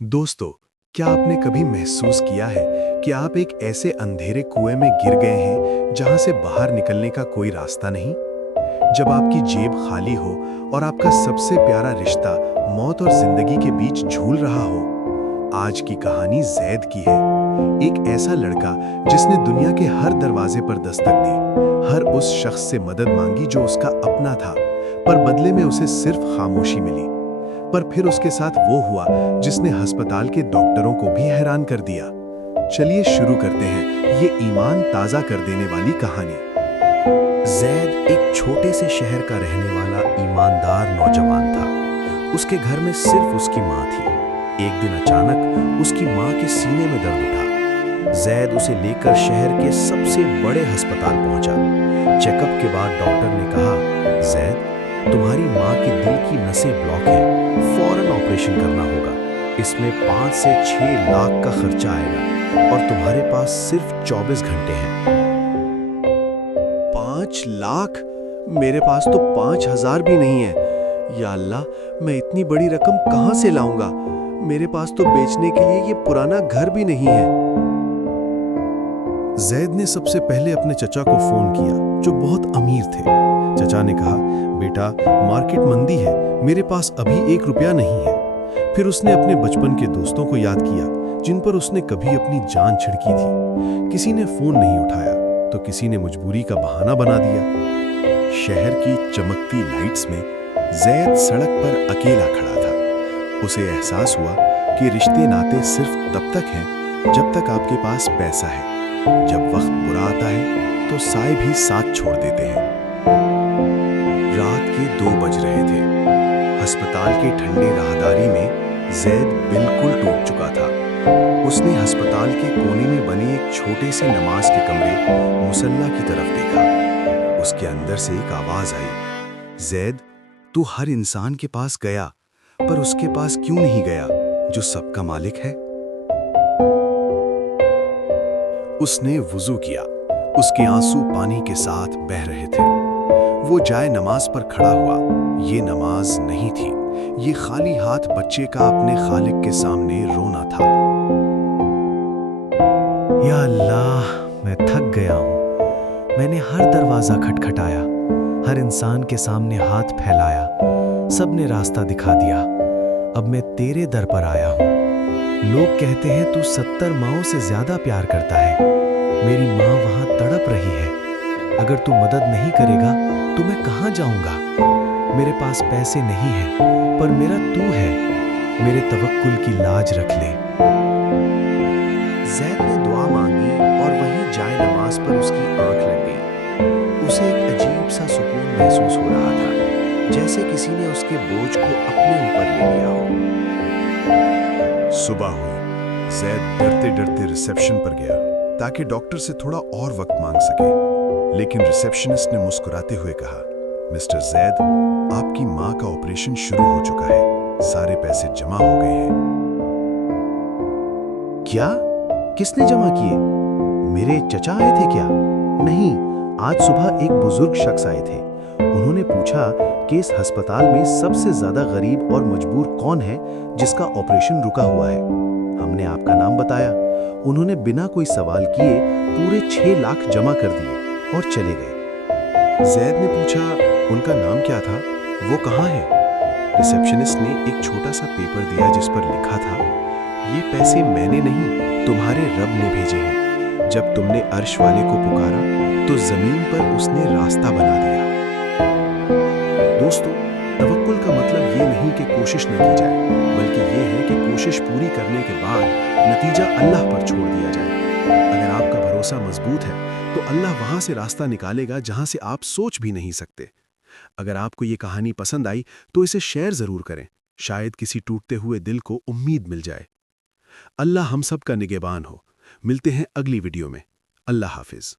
दोस्तों, क्या आपने कभी महसूस किया है कि आप एक ऐसे अंधेरे कुएं में गिर गए हैं जहां से बाहर निकलने का कोई रास्ता नहीं? जब आपकी जेब खाली हो और आपका सबसे प्यारा रिश्ता मौत और जिंदगी के बीच झूल रहा हो। आज की कहानी जैद की है, एक ऐसा लड़का जिसने दुनिया के हर दरवाजे पर दस्तक दी, हर उस शख्स से मदद मांगी जो उसका अपना था, पर बदले में उसे सिर्फ खामोशी मिली। पर फिर उसके साथ वो हुआ जिसने अस्पताल के डॉक्टरों को भी हैरान कर दिया। चलिए शुरू करते हैं ये ईमान ताज़ा कर देने वाली कहानी। जैद एक छोटे से शहर का रहने वाला ईमानदार नौजवान था। उसके घर में सिर्फ उसकी माँ थी। एक दिन अचानक उसकी माँ के सीने में दर्द उठा। जैद उसे लेकर शहर के सबसे बड़े अस्पताल पहुंचा। चेकअप के बाद डॉक्टर ने कहा, जैद, तुम्हारी माँ की दिल की नसें ब्लॉक हैं, फौरन ऑपरेशन करना होगा। इसमें 5 से 6 लाख का खर्चा आएगा और तुम्हारे पास सिर्फ 24 घंटे हैं। 5 लाख? मेरे पास तो 5,000 भी नहीं है। या अल्लाह, मैं इतनी बड़ी रकम कहाँ से लाऊंगा? मेरे पास तो बेचने के लिए ये पुराना घर भी नहीं है। जैद ने सबसे पहले अपने चचा को फोन किया, जो बहुत अमीर थे। चचा ने कहा, बेटा, मार्केट मंदी है, मेरे पास अभी 1 रुपया नहीं है। फिर उसने अपने बचपन के दोस्तों को याद किया, जिन पर उसने कभी अपनी जान छिड़की थी। किसी ने फोन नहीं उठाया तो किसी ने मजबूरी का बहाना बना दिया। शहर की चमकती लाइट्स में जैद सड़क पर अकेला खड़ा था। उसे एहसास हुआ कि रिश्ते नाते सिर्फ तब तक हैं जब तक आपके पास पैसा है। जब वक्त बुरा आता है तो साए भी साथ छोड़ देते हैं। रात के 2 बज रहे थे। अस्पताल के ठंडे राहदारी में जैद बिल्कुल टूट चुका था। उसने अस्पताल के कोने में बने एक छोटे से नमाज के कमरे मुसल्ला की तरफ देखा। उसके अंदर से एक आवाज आई, जैद, तू हर इंसान के पास गया, पर उसके पास क्यों नहीं गया जो सबका मालिक है? उसने वुजू किया। उसके आंसू पानी के साथ बह रहे थे। वो जाए नमाज पर खड़ा हुआ। ये नमाज नहीं थी, ये खाली हाथ बच्चे का अपने खालिक के सामने रोना था। या अल्लाह, मैं थक गया हूँ। मैंने हर दरवाजा खटखटाया, हर इंसान के सामने हाथ फैलाया, सबने रास्ता दिखा दिया। अब मैं तेरे दर पर आया हूँ। लोग कहते हैं तू 70 माँओं से ज्यादा प्यार करता है। मेरी माँ वहां तड़प रही है। अगर तू मदद नहीं करेगा तो मैं कहां जाऊंगा? मेरे पास पैसे नहीं हैं, पर मेरा तू है। मेरे तवक्कुल की लाज रख ले। जैद ने दुआ मांगी और वहीं जाए नमाज पर उसकी आंख लग गई। उसे एक अजीब सा सुकून महसूस हो रहा था, जैसे किसी ने उसके बोझ को अपने ऊपर ले लिया हो। सुबह हुई। जैद डरते डरते रिसेप्शन पर गया ताकि डॉक्टर से थोड़ा और वक्त मांग सके, लेकिन रिसेप्शनिस्ट ने मुस्कुराते हुए कहा, मिस्टर जैद, आपकी माँ का ऑपरेशन शुरू हो चुका है, सारे पैसे जमा हो गए हैं। क्या? किसने जमा किए? मेरे चचा आए थे क्या? नहीं, आज सुबह एक बुजुर्ग शख्स आए थे। उन्होंने पूछा कि इस अस्पताल में सबसे ज्यादा गरीब और मजबूर कौन है जिसका ऑपरेशन रुका हुआ है। हमने आपका नाम बताया। उन्होंने बिना कोई सवाल किए पूरे 6 लाख जमा कर दिए और चले गए। जैद ने पूछा, उनका नाम क्या था? वो कहाँ है? रिसेप्शनिस्ट ने एक छोटा सा पेपर दिया जिस पर लिखा था, ये पैसे मैंने नहीं, तुम्हारे रब ने भेजे हैं। जब तुमने अर्श वाले को पुकारा तो जमीन पर उसने रास्ता बना दिया। दोस्तों, तवक्कुल का मतलब ये नहीं कि कोशिश न की जाए, बल्कि ये है कि कोशिश पूरी करने के बाद नतीजा अल्लाह पर छोड़ दिया जाए। अगर आपका भरोसा मजबूत है तो अल्लाह वहां से रास्ता निकालेगा जहां से आप सोच भी नहीं सकते। अगर आपको ये कहानी पसंद आई तो इसे शेयर जरूर करें, शायद किसी टूटते हुए दिल को उम्मीद मिल जाए। अल्लाह हम सब का निगहबान हो। मिलते हैं अगली वीडियो में। अल्लाह हाफिज।